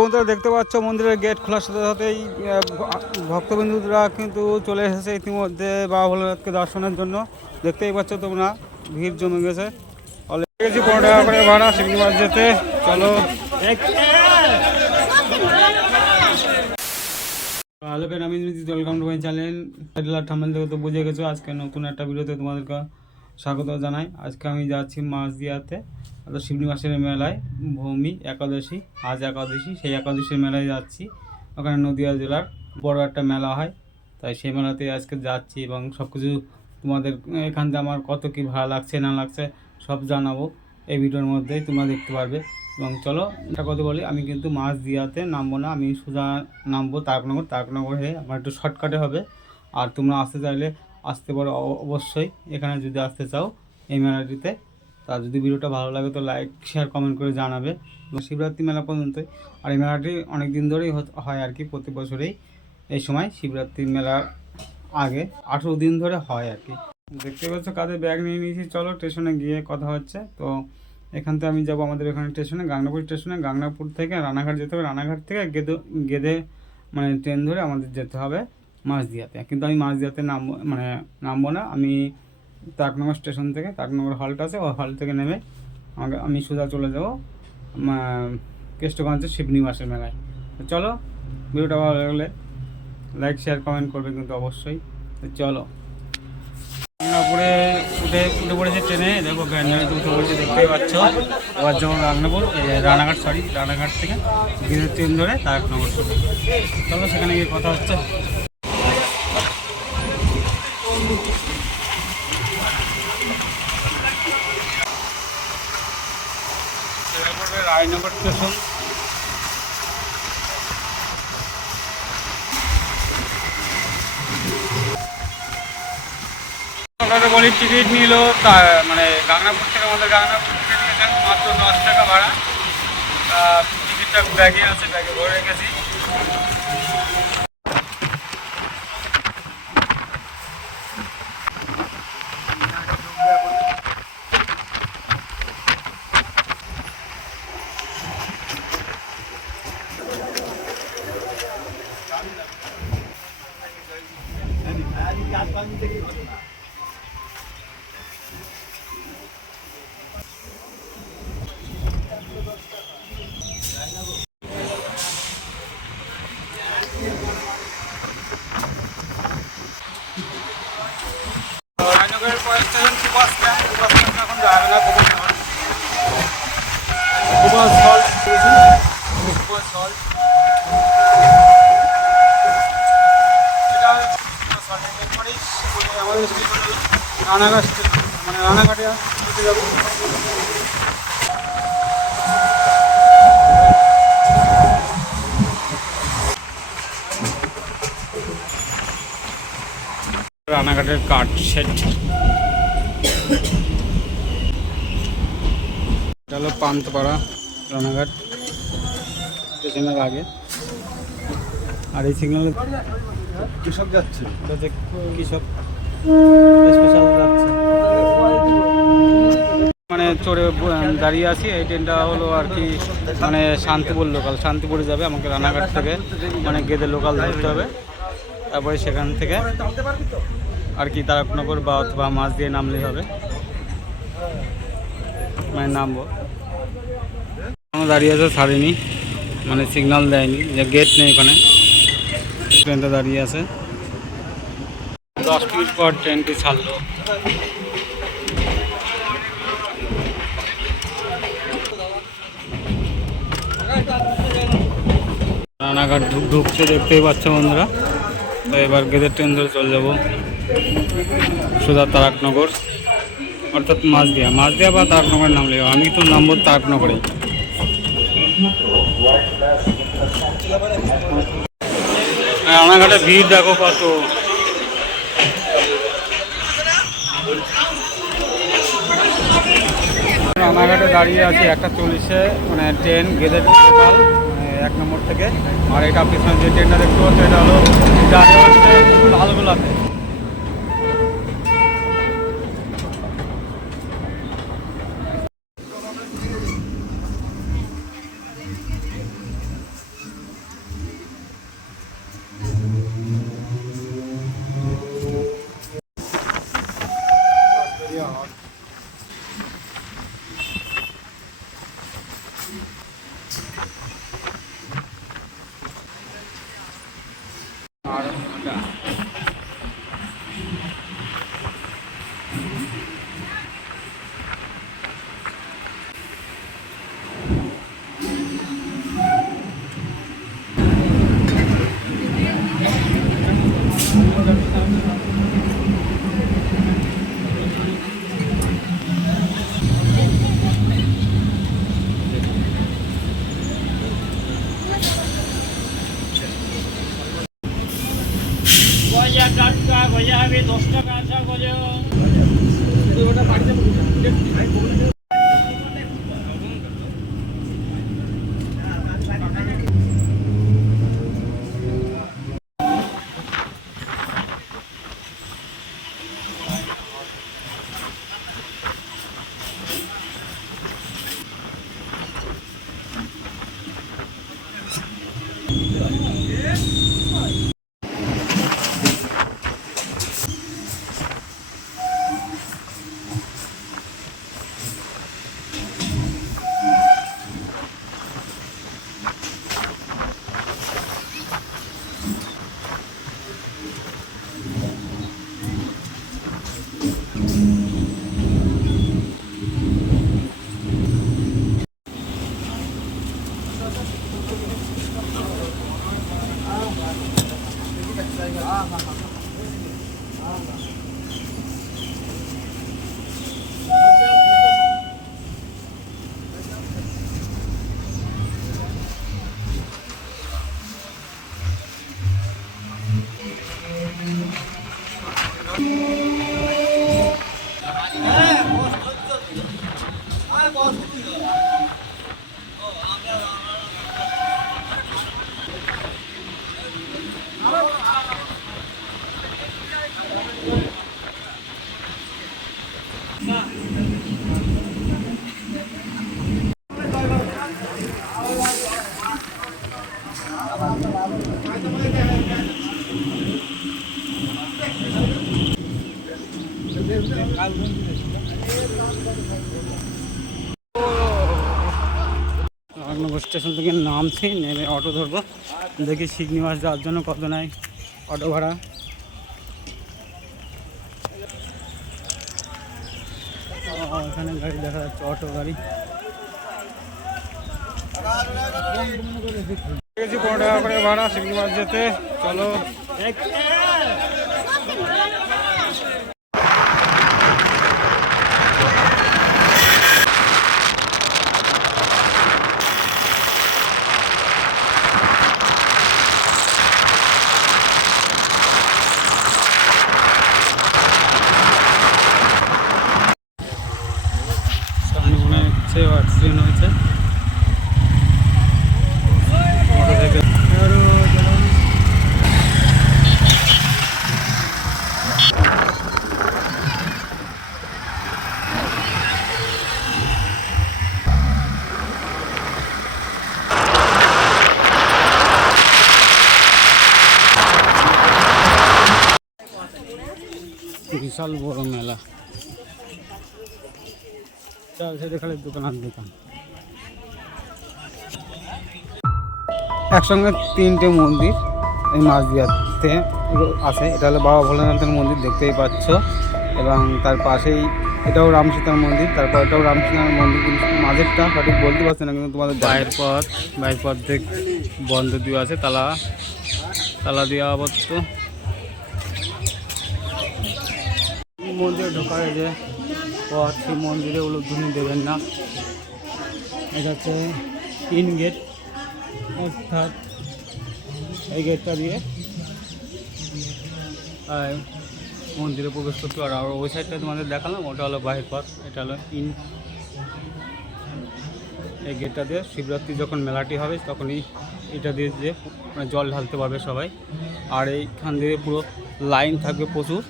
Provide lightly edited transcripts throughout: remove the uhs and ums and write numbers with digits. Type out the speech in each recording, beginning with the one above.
বন্ধুরা দেখতে পাচ্ছ মন্দিরের গেট খোলার সাথে সাথেই ভক্তবিন্দুরা কিন্তু চলে এসেছে ইতিমধ্যে বাবা ভোলেনাথকে দর্শনের জন্য। দেখতেই পাচ্ছ তোমরা ভিড় জমে গেছে। অলরেডি 15 টাকা করে ভাড়া শিবনিবাস যেতে। চলো আলোকের আমি welcome to my channel thumbnail থেকে তো বুঝে গেছো আজকে নতুন একটা ভিডিওতে তোমাদেরকে স্বাগত জানাই। আজকে আমি যাচ্ছি মাঝদিয়াতে শিবনিবাসের মেলায়, ভৌমি একাদশী, আজ একাদশী, সেই একাদশীর মেলায় যাচ্ছি। ওখানে নদিয়া জেলার বড় একটা মেলা হয়, তাই সেই মেলাতে আজকে যাচ্ছি এবং সব কিছু তোমাদের এখান থেকে আমার কত কী ভালো লাগছে না লাগছে সব জানাবো এই ভিডিওর মধ্যেই, তোমরা দেখতে পারবে। এবং চলো একটা কথা বলি, আমি কিন্তু মাঝদিয়াতে নামবো না, আমি সোজা নামবো তারকনগর হয়ে। আমার একটু শর্টকাটে হবে। আর তোমরা আসতে চাইলে আসতে পারো অবশ্যই, এখানে যদি আসতে চাও এই মেলাটিতে। তা যদি ভিডিওটা ভালো লাগে তো লাইক শেয়ার কমেন্ট করে জানাবে। এবং শিবরাত্রি মেলা পর্যন্তই, আর এই মেলাটি অনেক দিন ধরেই হয় আর কি, প্রতি বছরেই এই সময় শিবরাত্রি মেলার আগে 18 দিন ধরে হয় আর কি। দেখতে পাচ্ছ কাঁধে ব্যাগ নিয়ে নিয়েছি, চলো স্টেশনে গিয়ে কথা হচ্ছে। তো এখান থেকে আমি যাবো আমাদের এখানে স্টেশনে, গাংনাপুর স্টেশনে। গাংনাপুর থেকে রানাঘাট যেতে হবে, রানাঘাট থেকে গেদে মানে ট্রেন ধরে আমাদের যেতে হবে মাঝদিয়াতে। কিন্তু আমি মাঝদিয়াতে নামবো না, আমি তারকনগর স্টেশন থেকে, তারকনগর হল্ট আছে, ওই হল থেকে নেমে আমি সোজা চলে যাবো কেষ্টগঞ্জের শিবনিবাসের মেলায়। তো চলো, ভিডিওটা ভালো লাগলে লাইক শেয়ার কমেন্ট করবে কিন্তু অবশ্যই। তো চলো রান্নাপুরে উঠে পড়েছে ট্রেনে, দেখো গ্যান্ডারিতে উঠে পড়েছে, দেখতেই পাচ্ছ। এবার যেমন রানাঘাট থেকে গিয়ে ট্রেন ধরে তারকনগর। চলো সেখানে গিয়ে কথা হচ্ছে। রায়নগর স্টেশন। বলি টিকিট নিল, মানে গাংনাপুর থেকে আমাদের গাংনাপুর থেকে নিয়েছেন মাত্র 10 টাকা ভাড়া। টিকিটটা ব্যাগে আছে, ব্যাগে ভরে রেখেছি। রায়নগরের পরের station Subhash camp. Subhash camp এখন যাবে না, সুভাষ হল। আমাদের স্টেশন রানাঘাট, মানে রানাঘাটে যাবো। রানাঘাটের কাঠ সেট চলো, পান্তপাড়া রানাঘাট স্টেশনের আগে। আর এই সিগন্যালে কৃষক যাচ্ছে, কৃষক স্পেশাল যাচ্ছে, মানে চড়ে দাঁড়িয়ে আছি। এই ট্রেনটা হলো আর কি মানে শান্তিপুর লোকাল, শান্তিপুরে যাবে। আমাকে রানাঘাট থেকে মানে গেদে লোকাল ধরতে হবে, তারপরে সেখান থেকে আর কি তারকনগর বা অথবা মাছ দিয়ে নামলেই হবে, মানে নামবো। দাঁড়িয়ে আছে, ছাড়েনি, মানে সিগন্যাল দেয়নি, যে গেট নেই ওখানে। ট্রেনটা দাঁড়িয়ে আছে, 10 মিনিট পর ট্রেনটি ছাড়লো। রানাঘাট ঢুকতে দেখতেই পাচ্ছ বন্ধুরা। তো এবার গেদের ট্রেন ধরে চলে যাবো সোজা তারকনগর, অর্থাৎ মাঝদিয়া বা তারকনগর নামলে। আমি তো নামবো তারকনগরেই। রানাঘাটে ভিড় দেখো কত। রানাঘাটে দাঁড়িয়ে আছি 1:40-এ, মানে ট্রেন গেদের লোকাল, মানে 1 নম্বর থেকে। আর এটা পিছনে যে ট্রেনটা দেখতে পাচ্ছ এটা হলো লালগোলাতে। ভাজা টাটকা ভাজা হবে 10 টাকা আসা করে। স্টেশন থেকে নামছি, নেমে অটো ধরবো। দেখি শিবনিবাস যাওয়ার জন্য কত নেয় অটো ভাড়া। এখানে গাড়ি দেখা যাচ্ছে, অটো গাড়ি। 15 টাকা করে ভাড়া শিবনিবাস যেতে। চলো অ্যাক্সিডেন্ট হয়েছে। বিশাল বড় মেলা, চার সাইডে খালি দোকান আর দোকান। একসঙ্গে 3টে মন্দির এই মাঝদিয়াতে আছে। এটা হলো বাবা ভোলানাথের মন্দির, দেখতেই পাচ্ছ। এবং তার পাশেই এটাও রামসীতার মন্দির, তারপর এটাও রামসীতার মন্দির। কিন্তু মাঝেরটা সঠিক বলতে পারছি না, কিন্তু তোমাদের বাইরের পথ বন্ধ দেওয়া আছে, তালা দেওয়া আপাতত। মন্দিরে ঢোকার যে পথ, সেই মন্দিরে উলুধ্বনি দেবেন না। এটা হচ্ছে ইন গেট, অর্থাৎ এই গেটটা দিয়ে মন্দিরে প্রবেশ করতে পারো। আর ওই সাইডটা তোমাদের দেখালাম, ওটা হলো বাহির পথ, এটা হলো ইন। এই গেটটা দিয়ে শিবরাত্রি যখন মেলাটি হবে তখনই এটা দিয়ে যে জল ঢালতে পারবে সবাই। আর এইখান দিয়ে পুরো লাইন থাকবে প্রচুর,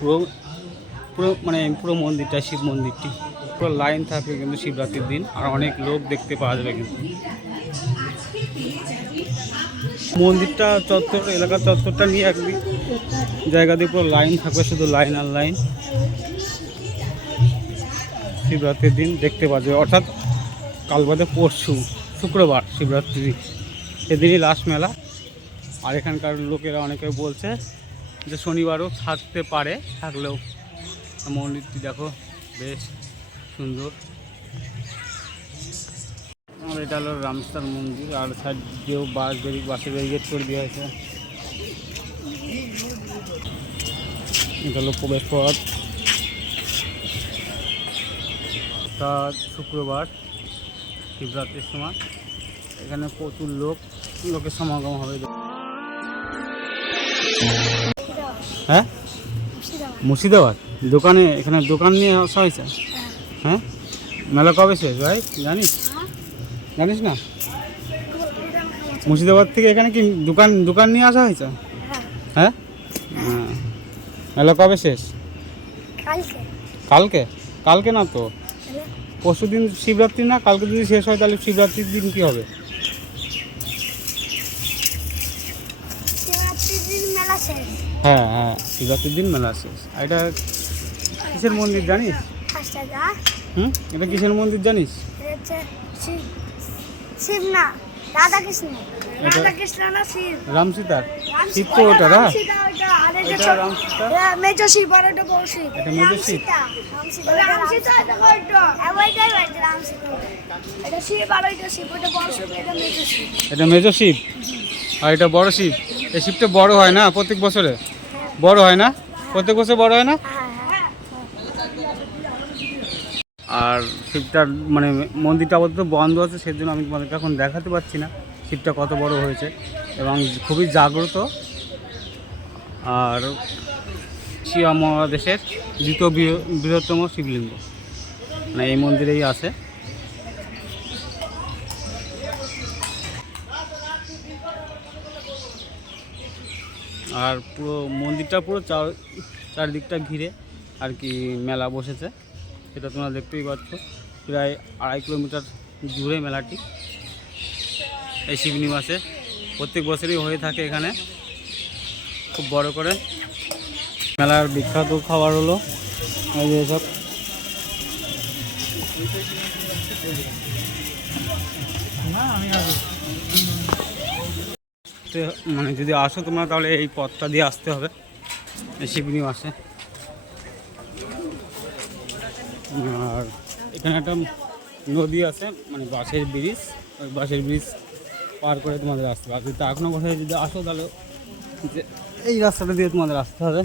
পুরো মন্দিরটা, শিব মন্দিরটি পুরো লাইন থাকবে কিন্তু শিবরাত্রির দিন। আর অনেক লোক দেখতে পাওয়া যাবে কিন্তু। মন্দিরটা চত্বর, এলাকার চত্বরটা নিয়ে একদিন জায়গা দিয়ে পুরো লাইন থাকবে, শুধু লাইন আর লাইন। শিবরাত্রির দিন দেখতে পাওয়া যাবে, অর্থাৎ কাল বাদে পরশু শুক্রবার শিবরাত্রি, সেদিনই লাস্ট মেলা। আর এখানকার লোকেরা অনেকে বলছে যে শনিবারও থাকতে পারে, থাকলেও মন্দিরটি দেখো বেশ সুন্দর। আর এটা হলো রামস্তার মন্দির, আর সাইড দিয়েও বাসে ব্যারিকেড করে দেওয়া হয়েছে। এটা হলো প্রবেশ পথ। শুক্রবার শিবরাত্রির সময় এখানে প্রচুর লোকের সমাগম হবে। হ্যাঁ, মুর্শিদাবাদ। দোকানে, এখানে দোকান নিয়ে আসা হয়েছে। হ্যাঁ, মেলা কবে শেষ ভাই জানিস? জানিস না? মুর্শিদাবাদ থেকে এখানে কি দোকান নিয়ে আসা হয়েছে? হ্যাঁ, মেলা কবে শেষ? কালকে? কালকে না তো, পরশু দিন শিবরাত্রি না? কালকে যদি শেষ হয় তাহলে শিবরাত্রির দিন কি হবে? হ্যাঁ হ্যাঁ, শিবরাত্রির দিন মেলা শেষ। আর এটা কিসের মন্দির জানিস? এটা কিসের মন্দির জানিস? শিব না, রাধা কৃষ্ণ। রাধা কৃষ্ণ না শিব? রাম সীতার। শিব তো ওটা না? এটা রাম সীতা। মেজো শিব আর এটা বড় শিব। এটা মেজো শিব। রাম সীতা এটা ওইটা। ওইটাই ওইটা রাম সীতা। এটা শিব আর এটা শিব, এটা বড় শিব, এটা মেজো শিব। এটা মেজো শিব আর এটা বড় শিব। এই শিবটা বড় হয় না প্রত্যেক বছরে? বড় হয় না প্রত্যেক বছর? বড় হয় না? আর শিবটার মানে মন্দিরটা আপাতত বন্ধ আছে, সেজন্য আমি তোমাদেরকে এখন দেখাতে পারছি না শিবটা কত বড় হয়েছে, এবং খুবই জাগ্রত। আর এশিয়া মহাদেশের দ্বিতীয় বৃহত্তম শিবলিঙ্গ মানে এই মন্দিরেই আছে। আর পুরো মন্দিরটা পুরো চারদিকটা ঘিরে আর কি মেলা বসেছে, সেটা তোমরা দেখতেই পাচ্ছ। প্রায় 2.5 কিলোমিটার জুড়ে মেলাটি এই শিবনিবাসে প্রত্যেক বছরই হয়ে থাকে। এখানে খুব বড় করে মেলার বিখ্যাত খাবার হলো এই যে সব মানে যদি আসো তোমরা তাহলে এই পথটা দিয়ে আসতে হবে এই শিবনিবাসে। আর এখানে একটা নদী আছে মানে বাঁশের ব্রিজ, ওই বাঁশের ব্রিজ পার করে তোমাদের আসতে হবে। আর যদি টাকনগর হয়ে যদি আসো তাহলে এই রাস্তাটা দিয়ে তোমাদের আসতে হবে।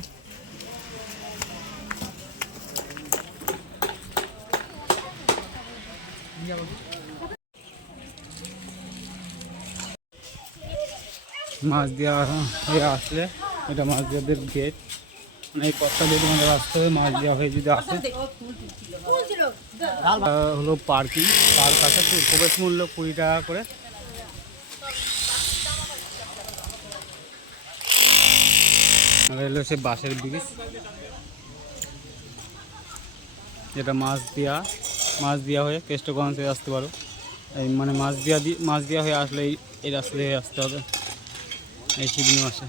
মাঝদিয়া হয়ে আসলে এটা মাঝদিয়াদের গেট, মানে এই পথটা দিয়ে তোমাদের আসতে হবে। মাঝদিয়া হয়ে যদি আসে হলো পার্কিং, পার্ক আছে, প্রবেশ মূল্য 20 টাকা করে। আর হলো সে বাঁশের ব্রিজ, যেটা মাঝদিয়া হয়ে কেষ্টগঞ্জ হয়ে আসতে পারো। এই মানে মাঝদিয়া হয়ে আসলে এই রাস্তা দিয়ে আসতে হবে এই শিবনিবাসে।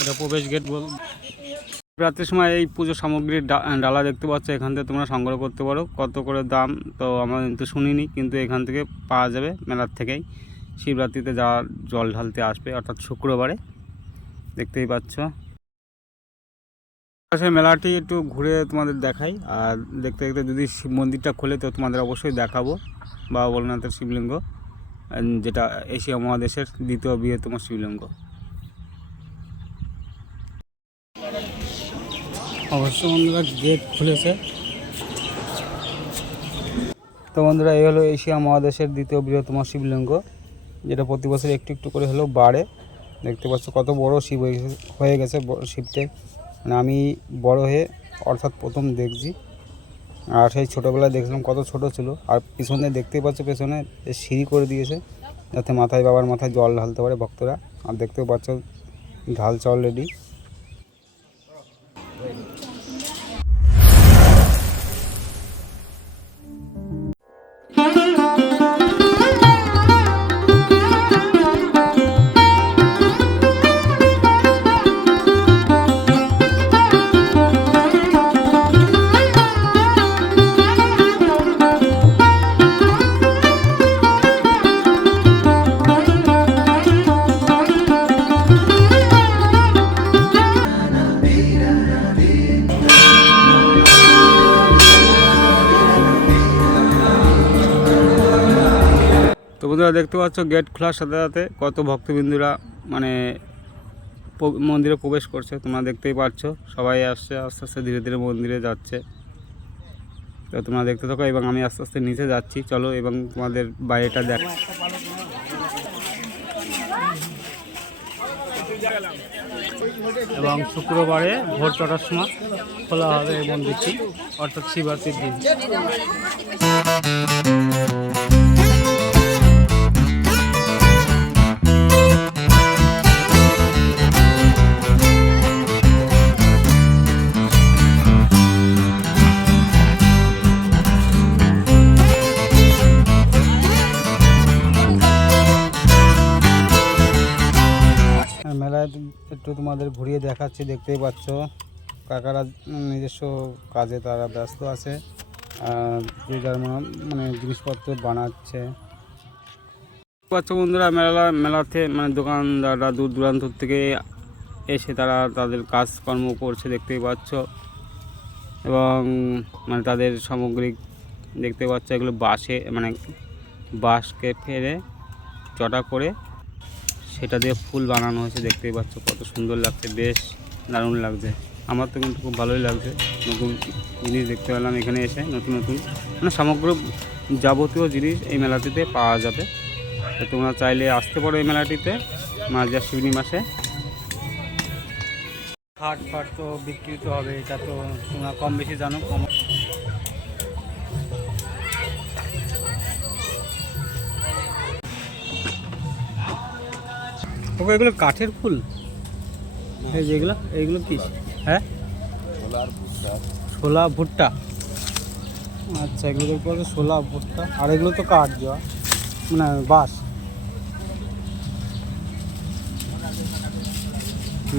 এটা প্রবেশ গেট রাতের সময় এই পুজো সামগ্রীর ডালা দেখতে পাচ্ছ, এখান থেকে তোমরা সংগ্রহ করতে পারো। কত করে দাম তো আমরা কিন্তু শুনিনি, কিন্তু এখান থেকে পাওয়া যাবে মেলার থেকেই। শিবরাত্রিতে যারা জল ঢালতে আসবে অর্থাৎ শুক্রবারে, দেখতেই পাচ্ছ। সেই মেলাটি একটু ঘুরে তোমাদের দেখাই। আর দেখতে দেখতে যদি শিব মন্দিরটা খোলে তো তোমাদের অবশ্যই দেখাবো। বাবা ভোলানাথের শিবলিঙ্গ, যেটা এশিয়া মহাদেশের দ্বিতীয় বৃহত্তম শিবলিঙ্গ। অবশ্য বন্ধুরা গেট খুলেছে। তো বন্ধুরা এই হলো এশিয়া মহাদেশের দ্বিতীয় বৃহত্তম শিবলিঙ্গ, যেটা প্রতি বছর একটু একটু করে হলেও বাড়ে। দেখতে পাচ্ছ কত বড় শিব হয়ে গেছে শিবটা, মানে আমি বড় হয়ে অর্থাৎ প্রথম দেখছি। আর সেই ছোটোবেলায় দেখলাম কত ছোট ছিল। আর পিছনে দেখতেই পাচ্ছ পেছনে সিঁড়ি করে দিয়েছে যাতে বাবার মাথায় জল ঢালতে পারে ভক্তরা। আর দেখতেও পাচ্ছ ঢালছে অলরেডি। তো বন্ধুরা দেখতে পাচ্ছ গেট খোলার সাথে সাথে কত ভক্তবিন্দুরা মানে মন্দিরে প্রবেশ করছে। তোমরা দেখতেই পাচ্ছ সবাই আসছে, আস্তে আস্তে ধীরে ধীরে মন্দিরে যাচ্ছে। তো তোমরা দেখতে থাকো এবং আমি আস্তে আস্তে নিচে যাচ্ছি। চলো এবং তোমাদের বাইরেটা দেখ। এবং শুক্রবারে ভোর 6টার সময় খোলা হবে এই মন্দিরটি, অর্থাৎ শিবরাত্রির দিন। মেলায় একটু তোমাদের ঘুরিয়ে দেখাচ্ছি, দেখতেই পাচ্ছ কাকারা নিজস্ব কাজে তারা ব্যস্ত আছে, যে যার মানে জিনিসপত্র বানাচ্ছে। পাচ্ছ বন্ধুরা, মেলাতে মানে দোকানদাররা দূর দূরান্ত থেকে এসে তারা তাদের কাজকর্ম করছে, দেখতেই পাচ্ছ। এবং মানে তাদের সামগ্রী দেখতে পাচ্ছ, এগুলো বাঁশে মানে বাঁশকে ফেলে চটা করে সেটা দিয়ে ফুল বানানো হয়েছে, দেখতেই পাচ্ছ কত সুন্দর লাগছে, বেশ দারুণ লাগছে। আমার তো কিন্তু খুব ভালোই লাগছে, নতুন জিনিস দেখতে পেলাম এখানে এসে। নতুন নতুন মানে সমগ্র যাবতীয় জিনিস এই মেলাটিতে পাওয়া যাবে। তো তোমরা চাইলে আসতে পারো এই মেলাটিতে মাঝিয়া শিবনী মাসে। খাট ফাট তো বিক্রি তো হবে, এটা তো তোমরা কম বেশি জানো। ওকে, এগুলো কাঠের ফুল, এই যেগুলো এইগুলো কি? হ্যাঁ, ছোলা ভুট্টা। আচ্ছা, এগুলো দেখতে পাচ্ছি ছোলা ভুট্টা, আর এগুলো তো কাঠ দেওয়া মানে বাঁশ,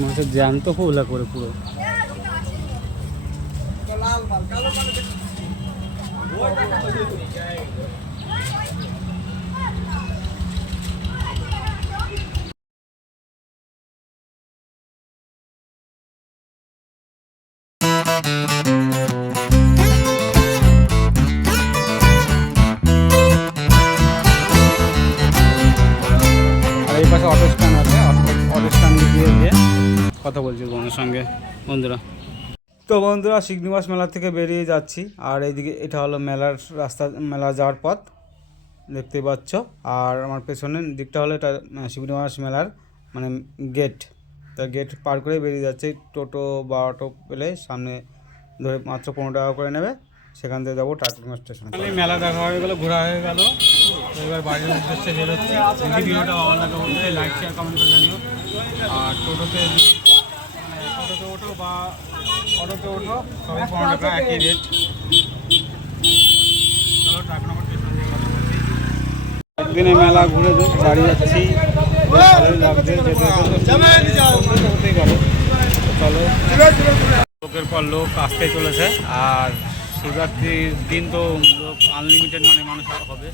মাছের জ্যান্ত ফুল করে পুরো। আর এই পাশে অটো স্ট্যান্ড আছে, অটো স্ট্যান্ড দিয়ে কথা বলছি বন্ধুর সঙ্গে। বন্ধুরা, তো বন্ধুরা শিবনিবাস মেলা থেকে বেরিয়ে যাচ্ছি, আর এইদিকে এটা হলো মেলার রাস্তা, মেলা যাওয়ার পথ দেখতেই পাচ্ছ। আর আমার পেছনের দিকটা হলো এটা শিবনিবাস মেলার মানে গেট। তা গেট পার করে বেরিয়ে যাচ্ছে, টোটো বা অটো পেলে সামনে ধরে মাত্র 15 টাকা করে নেবে, সেখান থেকে যাবো টাটুমা স্টেশন। মেলা দেখা হয়ে গেলো, ঘোরা হয়ে গেল, এবার বাড়ির উদ্দেশ্যে বেরোচ্ছি। ভিডিওটা ভালো লাগে বলতে লাইক শেয়ার কমেন্ট করে জানিও। আর টোটোতে ওঠো বা অটোতে ওঠো, সবাই 15 টাকা একই রেট। চলো টাটুমা স্টেশন থেকে কথা বলছি। একদিনে মেলা ঘুরে বাড়ি যাচ্ছি, ভালোই লাগছে, হতেই পারো। চলো, লোকের পর লোক আসতে চলেছে। আর শিবরাত্রির দিন তো লোক আনলিমিটেড মানে মানুষ হবে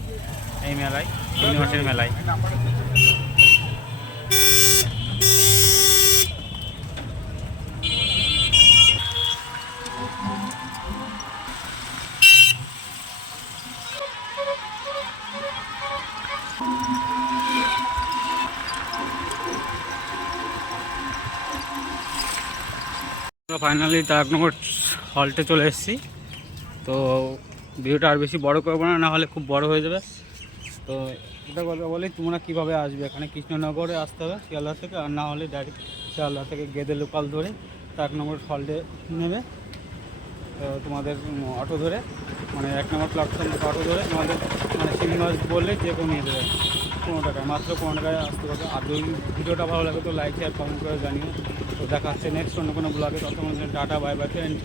এই মেলায়, শিবনিবাসের মেলায়। ফাইনালি তারকনগর হলটে চলে এসেছি। তো ভিডিওটা আর বেশি বড় করবো না, হলে খুব বড় হয়ে যাবে। তো এটা কথা বলি, তোমরা কীভাবে আসবে, এখানে কৃষ্ণনগরে আসতে হবে শিয়ালদা থেকে, আর না হলে ডাইরেক্ট শিয়ালদা থেকে গেদে লোকাল ধরে তারকনগর হলটে নেবে। তো তোমাদের অটো ধরে মানে 1 নম্বর প্ল্যাটফর্ম থেকে অটো ধরে তোমাদের মানে শিবনিবাস বললে যে কেউ নিয়ে দেবে 15 টাকায়, মাত্র 15 টাকায় আসতে পারবে। আর যদি ভিডিওটা ভালো লাগে তো লাইক শেয়ার কমেন্ট করে জানিও। তো দেখা হচ্ছে নেক্সট অন্য কোনো ব্লগে, ততক্ষণ টাটা বাই বাই ফ্রেন্ড।